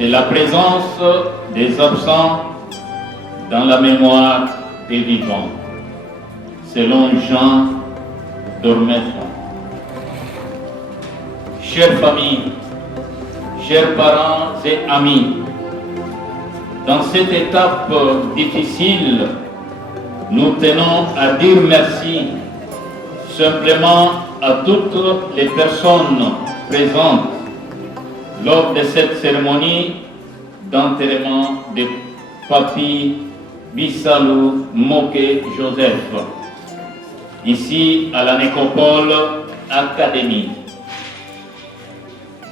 C'est la présence des absents dans la mémoire des vivants, selon Jean d'Ormesson. Chères familles, chers parents et amis, dans cette étape difficile, nous tenons à dire merci simplement à toutes les personnes présentes lors de cette cérémonie d'enterrement de Papi Bissalou Moké Joseph, ici à la Nécropole Académie.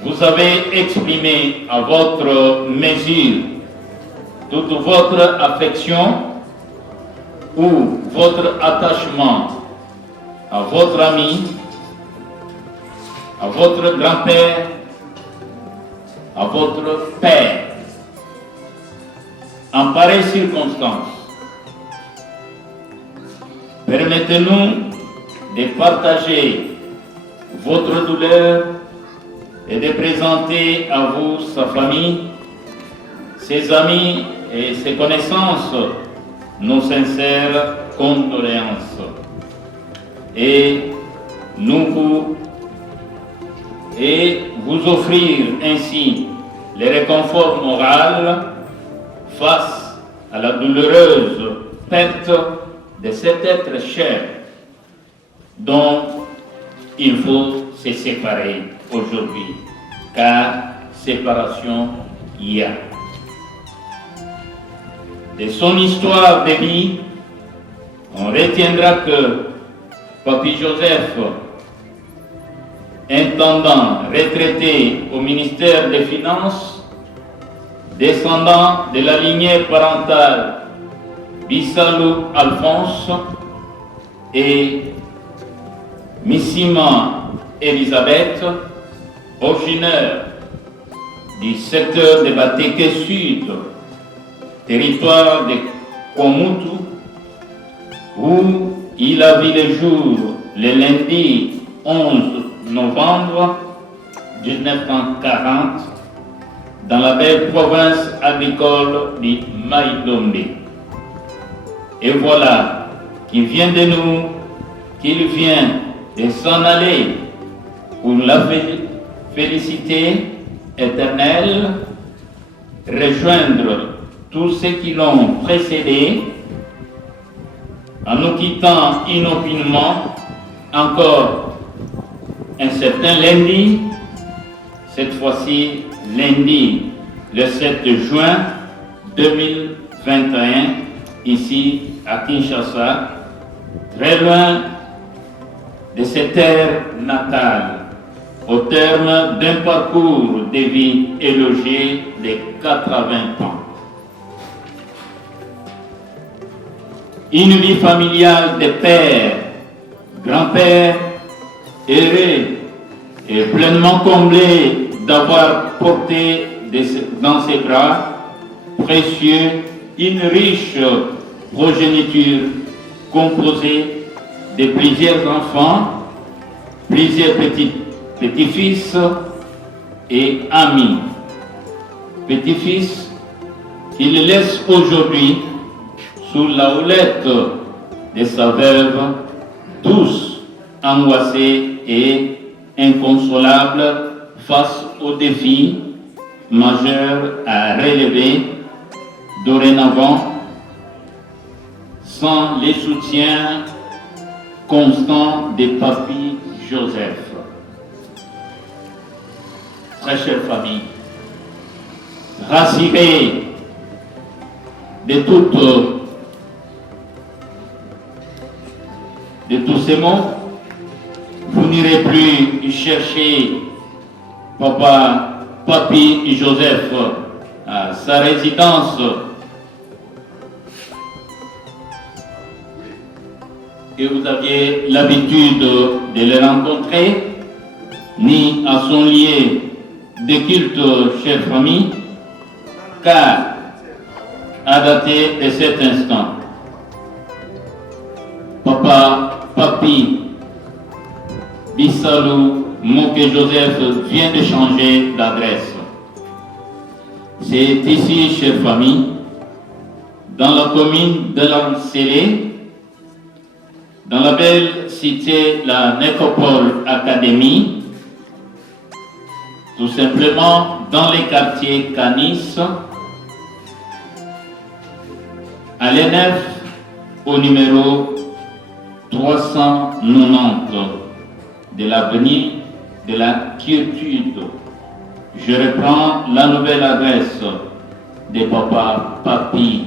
Vous avez exprimé à votre mesure toute votre affection ou votre attachement à votre ami, à votre grand-père, à votre père. En pareille circonstance, permettez-nous de partager votre douleur et de présenter à vous sa famille, ses amis et ses connaissances nos sincères condoléances. Et vous offrir ainsi les réconforts moraux face à la douloureuse perte de cet être cher dont il faut se séparer aujourd'hui, car séparation il y a. De son histoire de vie, on retiendra que Papi Joseph, intendant retraité au ministère des Finances, descendant de la lignée parentale Bissalou Alphonse et Missima Elisabeth, originaire du secteur de Batéké Sud, territoire de Komutu, où il a vu le jour le lundi 11 novembre 1940 dans la belle province agricole du Maïdombe. Et voilà qu'il vient de nous, qu'il vient de s'en aller pour la félicité éternelle, rejoindre tous ceux qui l'ont précédé, en nous quittant inopinément encore un certain lundi, cette fois-ci lundi le 7 juin 2021, ici à Kinshasa, très loin de cette terre natale, au terme d'un parcours de vie élogé de 80 ans. Une vie familiale de père, grand-père, heureux et pleinement comblé d'avoir porté dans ses bras précieux une riche progéniture composée de plusieurs enfants, plusieurs petits-fils et amis. Petits-fils qu'il laisse aujourd'hui sous la houlette de sa veuve, tous angoissés et inconsolables face aux défis majeurs à relever dorénavant, sans les soutiens constants de Papi Joseph. Très chère famille, rassurés de tous ces mots, vous n'irez plus chercher Papi Joseph à sa résidence que vous aviez l'habitude de le rencontrer, ni à son lieu de culte, chère famille, car à dater de cet instant, Papi Bissalou Moké Joseph vient de changer d'adresse. C'est ici, chère famille, dans la commune de Lancélé, dans la belle cité la Nécropole Académie, tout simplement dans les quartiers Canis, à l'ENF au numéro 390 de l'avenue de la Quiétude. Je reprends la nouvelle adresse de Papa Papi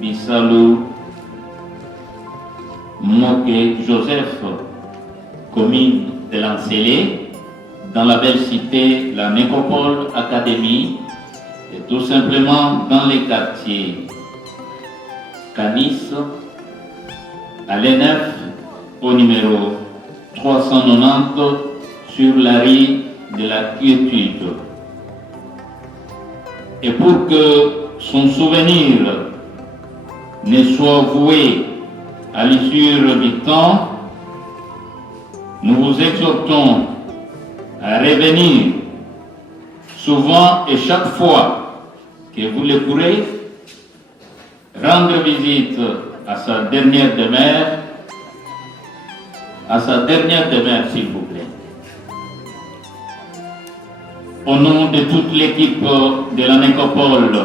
Bissalou Moké Joseph, commune de Lancélé, dans la belle cité la Nécropole Académie, et tout simplement dans les quartiers Canis, à l'ENF au numéro 390 sur la rue de la Quiétude. Et pour que son souvenir ne soit voué à l'issue du temps, nous vous exhortons à revenir souvent et chaque fois que vous le pourrez, rendre visite à sa dernière demeure, s'il vous plaît. Au nom de toute l'équipe de la Nécropole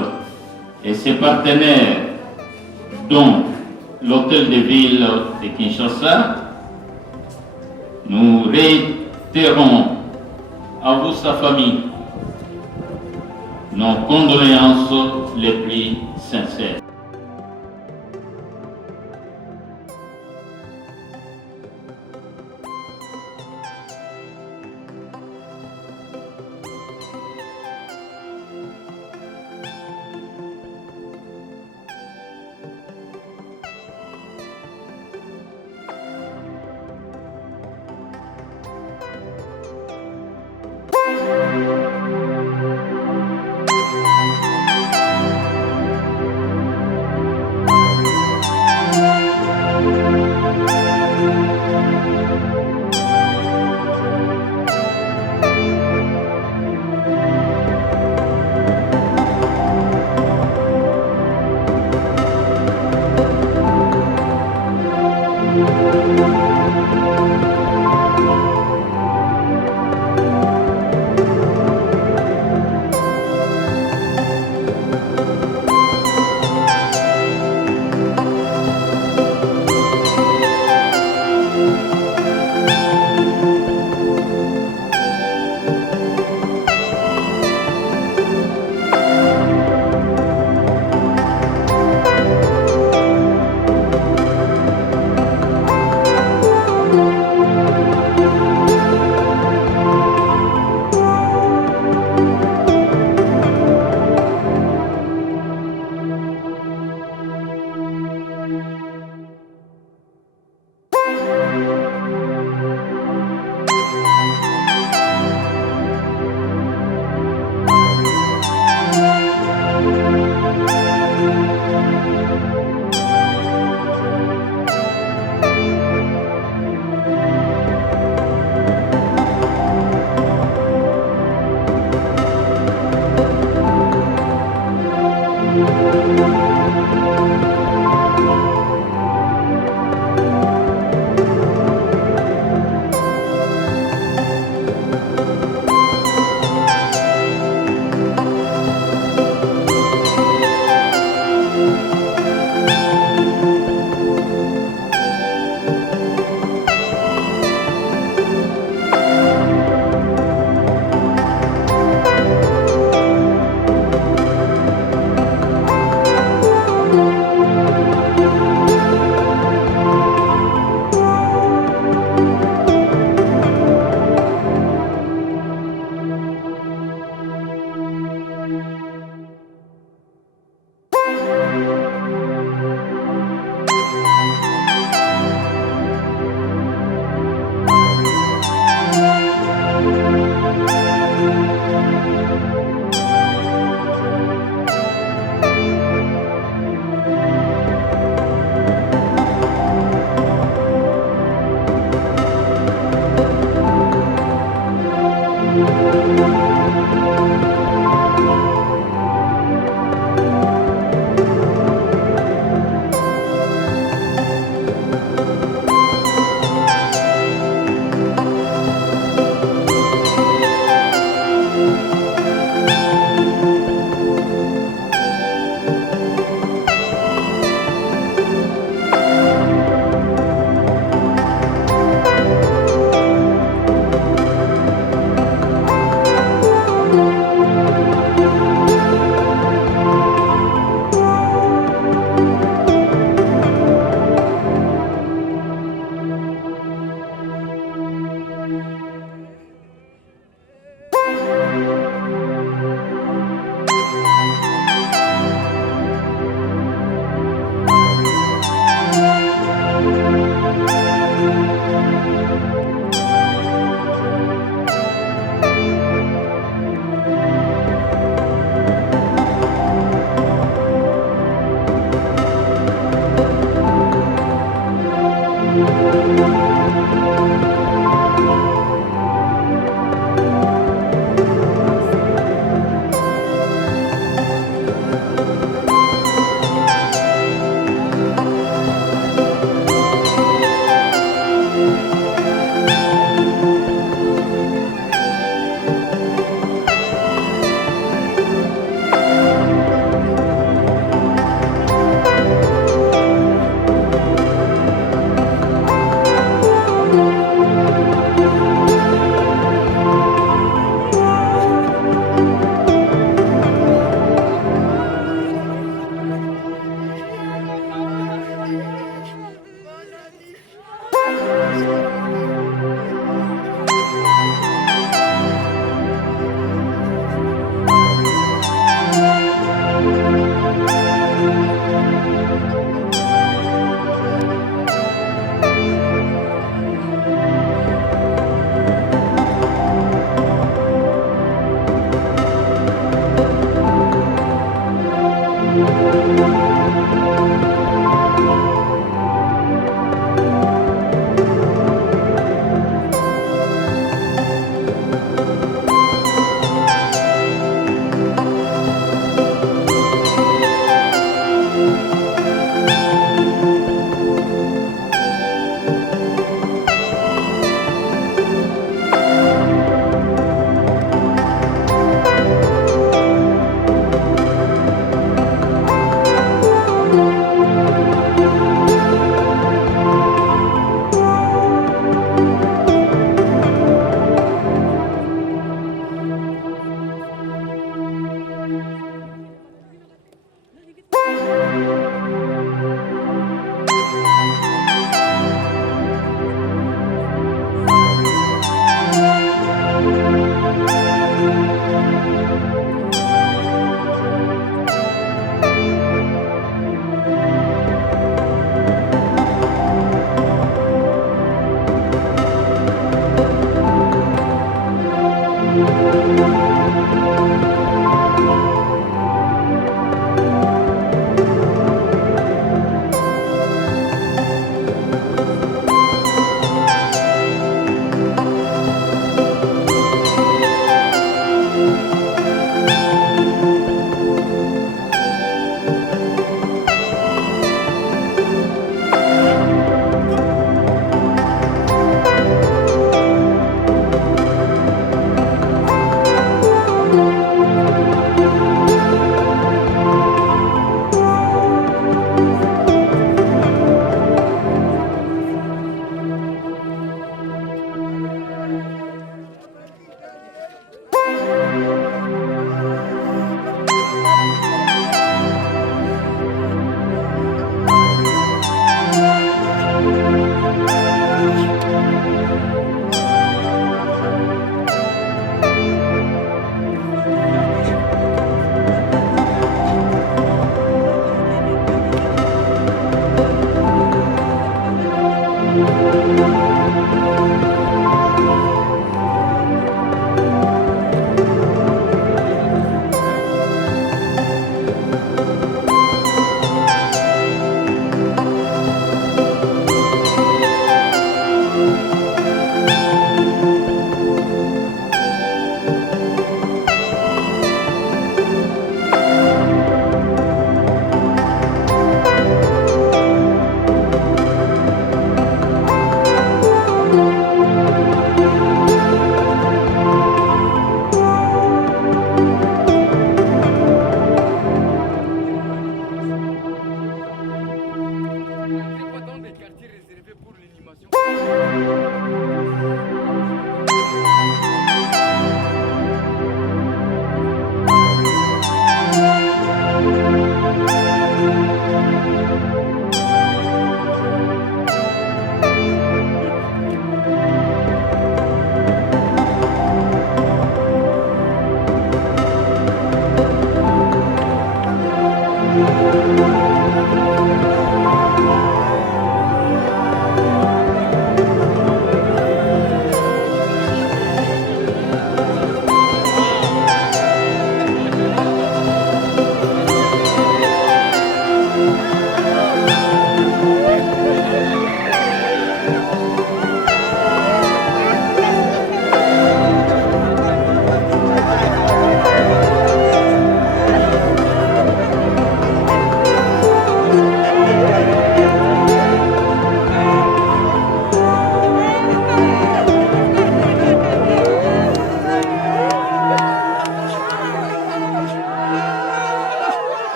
et ses partenaires, dont l'Hôtel de Ville de Kinshasa, nous réitérons à vous, sa famille, nos condoléances les plus sincères.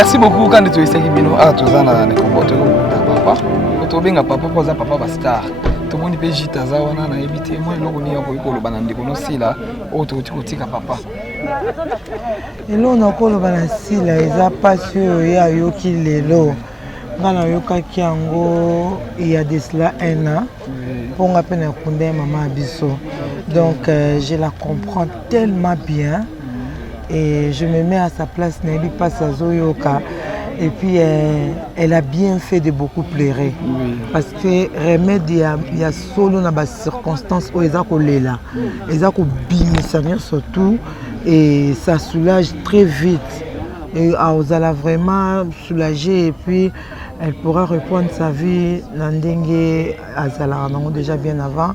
Merci beaucoup quand tu es ici bino ah tozana na komboto papa otobenga papa poza papa ba star to moni pe jita za wana na ebite moi loko ni yako ikolo bana ndiko no sila o to kotika papa elo na kolo bana sila eza pasi ya yoki lelo ngana yokaki yango il y a de cela un an pour nga pena kundé maman biso donc je la comprends tellement bien et je me mets à sa place na ebi passe azoyoka et puis elle a bien fait de beaucoup pleurer parce que remède il y a solo na ba circonstances où eza ko lela eza ko bimisa surtout et ça soulage très vite et Aozala vraiment soulagée et puis elle pourra reprendre sa vie Nandenge Azala déjà bien avant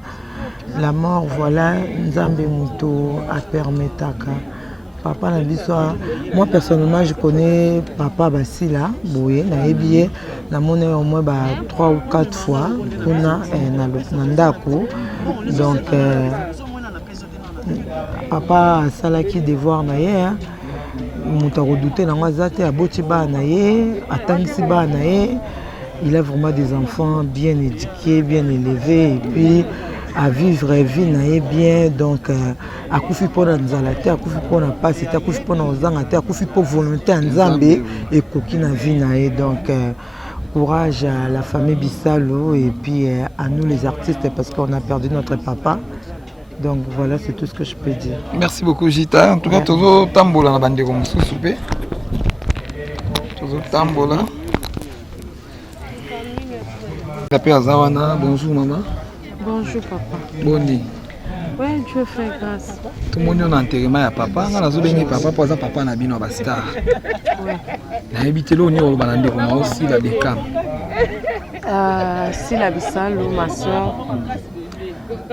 la mort. Voilà, Nzambe Muto a permetaka papa na biso. Moi personnellement je connais papa Basila boye na ebiye na mona au moins 3 ou 4 fois kuna na ndako donc papa asalaki devoir na ye muta redouté na ngazate aboti ba na ye atangisi ba na ye. Il a vraiment des enfants bien éduqués, bien élevés et puis à vivre vie nae bien donc à kufi pona nzalate à kufi pona passe à kufi pona ozangate à kufi pour volonté nzambe et kokina vie nae donc courage à la famille Bissalo et puis à nous les artistes parce qu'on a perdu notre papa. Donc voilà, c'est tout ce que je peux dire. Merci beaucoup Gita. En tout cas, toujours tambola na bande comme soupé. Toujours tambola. Bonjour maman. Bonjour papa. Bonjour. Ouais, Dieu fait grâce. Tout le monde est en enterrement à papa. On a zobéni papa pour ça papa na bino ba star. Ouais. Na habité lo ni o banande ko aussi la bekam. Si la Bissalo ma soeur.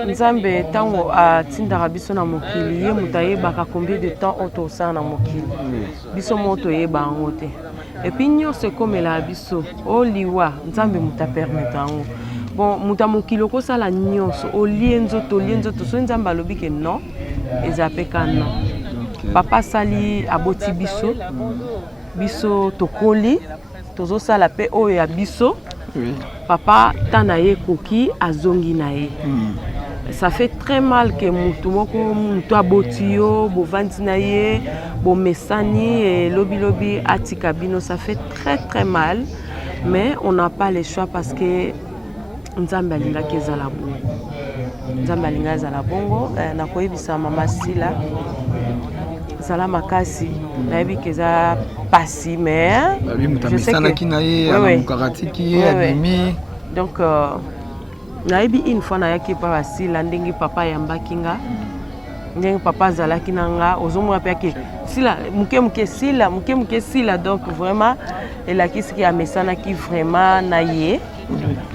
Nzambe tango a tindara biso na mokili ye mutaye baka combien de temps auto ça na mokili. Biso moto ye ba ngote. Et puis nyose comme la biso o liwa Nzambe muta permettre ngo. Bon muta mokilo ko sala nyonso o lienzo to so Nzambe alobi ke non ezapeka non. Papa sali aboti biso biso tokoli tozo sala pe o ya biso. Papa tanaye koki azongi nae. Ça fait très mal que mutu aboti yo bovandi naye bo mesani et lobi atika bino, ça fait très mal mais on n'a pas le choix parce que Nzambe alinga kezala bongo. Nzambe alinga zala bongo na koyebisa mama Sila sala makasi na yebi keza pasi mais je sais que donc naibi une fois na yaki pa Basila ndenge papa yambakinga ndenge papa zalaki nanga ozomwa pe ke Sila muke Sila donc vraiment elle a qui a mesana qui vraiment naie.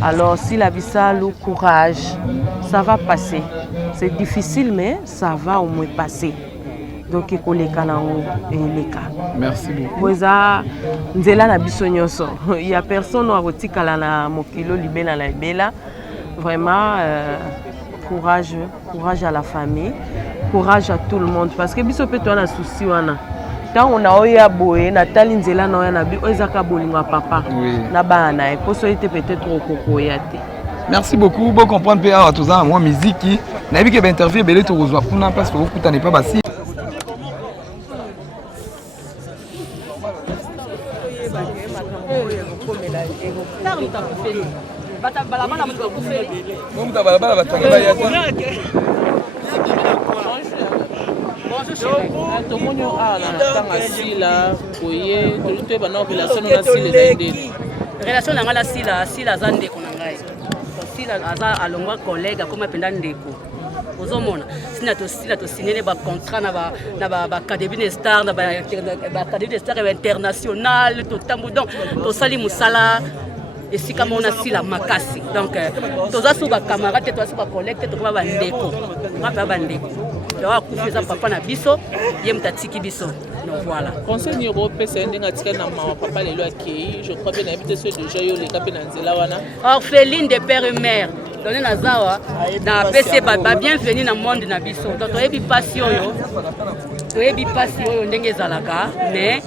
Alors Sila Bissalo courage, ça va passer. C'est difficile mais ça va au moins passer. Donc ekoleka nango eleka. Merci beaucoup. Boza nzela na biso nyonso. Il y a personne wa kotikala na mokilo libela na libela. Vraiment, courage à la famille, courage à tout le monde. Parce que biso peut on a souci wana. Quand on a oya boye, Nathalie Nzela na oya na bi ozaka bolinga papa. Na bana et poso était peut-être au kokoyate. Merci beaucoup. Bon comprendre pe à tout ça moi musique. Na bi ke ba interview belé to rozwa kuna place pour vous n'est pas basi. Relation na ngala Sila zande ko na ngai. Sila aza alongwa collègue comme penda ndeko. Ozomona Sila to signer ba contrat na ba académie star na ba académie star international to tambo donc to sali musala et si comme on a Sila makasi donc toza so ba camarade toza so ba collègue to ba ndeko ba ndeko donc kufiza papa na biso ye mtatiki biso. Donc voilà. Conseil européen c'est ndinga tika na mama papa lelo akei je crois bien habité ceux de joyo les capé na nzela wana orpheline de père et mère donné na zawa na PC ba bienvenue na monde na biso donc toyebi pasi oyo ndenge ezalaka mais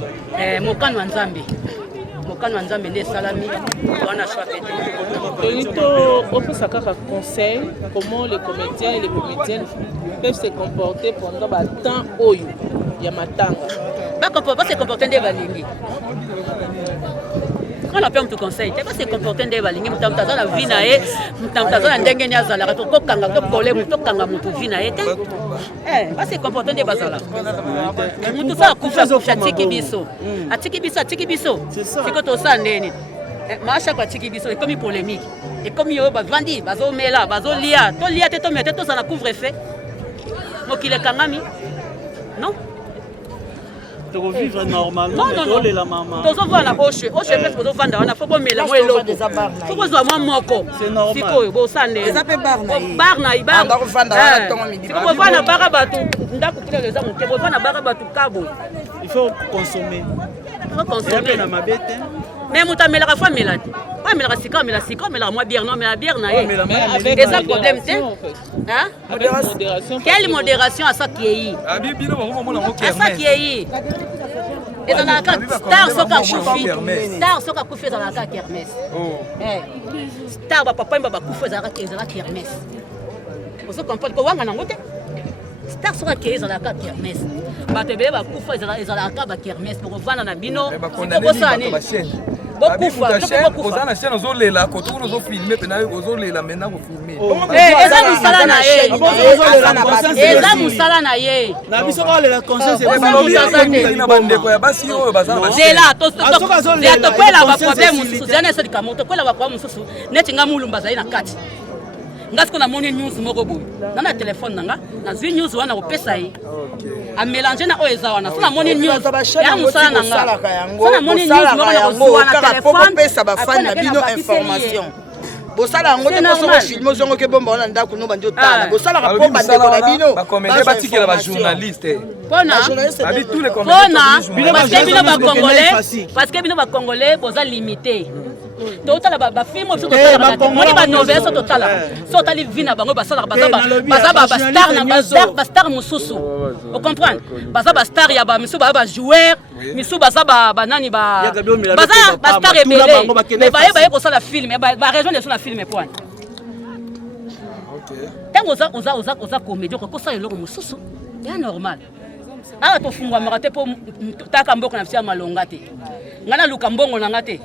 mokano wa nzambe nde salami wana choix pété Tonito opesa kaka conseil comment les comédiens et les comédiennes peuvent se comporter pendant ba temps oyo ya matanga ba se comporter nde balingi. On appelle tout conseil. Tu vas se comporter des balingi, tu as la vie nae, tu as la dengue ni azala, tu kokanga, tu problème, tu kanga mutu vie nae. Va se comporter des bazala. Mutu ça kufa tiki biso. Atiki biso. C'est que to ça ndeni. Macha kwa tiki biso, et comme polémique. Et comme yo ba vandi, bazo mela, bazo lia, to lia te to mete to ça na couvre-feu. Mokile kangami. Non? Tu vas vivre normalement. Non. La maman. Tu vas voir la poche. Poche parce que tu vas vendre. On a faut bomber la moelle. Tu vas voir moi moko. C'est normal. Siko bo sande. Ça peut barna. Barna. On va vendre à ton midi. Tu vas voir na barabatu. Ndako kile les amis. Tu vas voir na barabatu kabo. Il faut consommer. Il faut consommer. Na mabete. Mais muta melaka fa melati. Pas melaka sika, melaka moi bière non, mais la bière na mais avec des problèmes c'est. Hein? Modération. Quelle modération à ça qui est? À ça qui est. Et dans la carte, star soka koufi. Star soka koufi dans la carte Hermès. Star papa mba koufi dans la carte Hermès. Vous comprenez ko wanga nangote? Star soka qui est dans la carte Hermès. Ba tebe ba koufi dans la carte Hermès pour vendre na bino. Ko ça ni. Oza na chaîne ozolela koto ozo filmer pena ozolela maintenant ko filmer. Eza musala na ye. Eza musala na ye. Na biso ko lela conscience na bandeko ya basi oyo bazana basi. Zela to kwela ba problème mususu zana so dikamoto kwela ba problème mususu neti nga mulumba zali na kati. Ngasiko na moni news moko boy. Na téléphone nanga na zwi news wana kopesa yi. A mélanger na oyo wana. So na moni news. Ya musala nanga. So na moni news moko na wana téléphone pesa ba fan na bino information. Bosala yango te koso filmer zongo ke bomba wana ndako no bandi otala. Bosala ka pomba ndeko na bino. Ba comédien batikela ba journaliste. Pona. Abi tous les comédiens. Parce que bino ba congolais boza limité. Total ba film so total ba nouvelle so total so tali vina bango ba sala ba star na ba star mususu vous comprenez ba star ya ba misu ba joueur misu ba nani ba star rebelle mais ba ko sala film ba rejoindre sur la film point OK tango oza comédie ko sala eloko mususu ya normal awa tofungwa makate po taka mboko na fisia malonga te ngana luka mbongo na ngate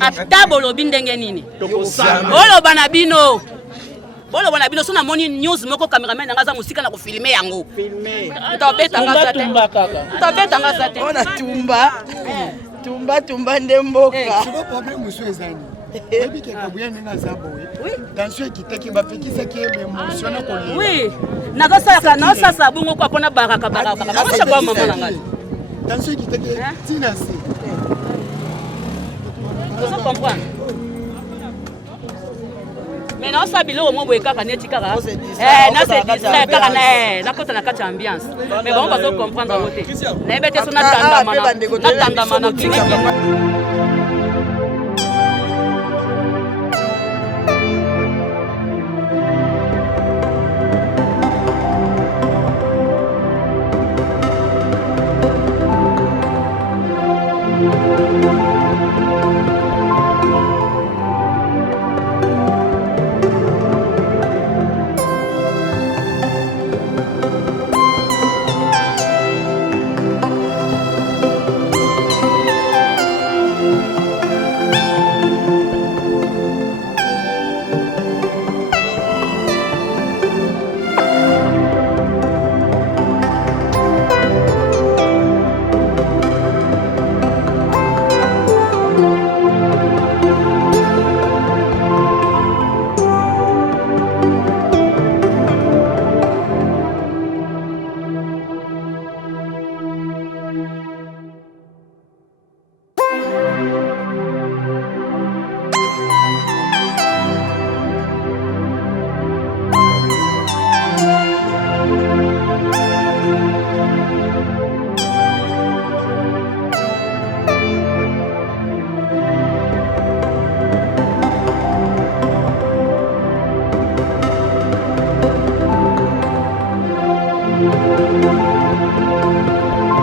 ata bolobi ndenge nini oloba na bino so na moni news moko cameraman nanga za musika na kofilme yango utabetanga sa te ona tumba nde mboka c'est problème monsieur ezani ebi ke kabuya nina zabo dans ce qui te ki ba pekisa ki émotion na kolia oui na sasa bungo kwa pona baraka ba kwa mama nanga dans ce qui te ki tinasi vous comprenez mais non ça bilo mo boye kaka neti kaka na c'est distraire kaka na kota na kati ambiance mais bon on va comprendre côté na ebete so na tandama na